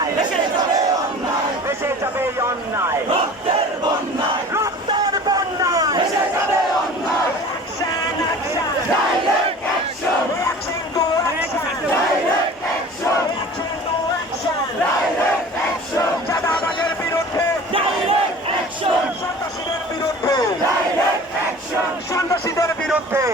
অন্যায় ভেসে যাবে অন্যায় রক্তের বন্যায় action action direct action action to action direct action action to action direct action চাঁদাবাজের বিরুদ্ধে ডাইরেক্ট অ্যাকশন সন্ত্রাসীদের বিরুদ্ধে ডাইরেক্ট অ্যাকশন সন্ত্রাসীদের বিরুদ্ধে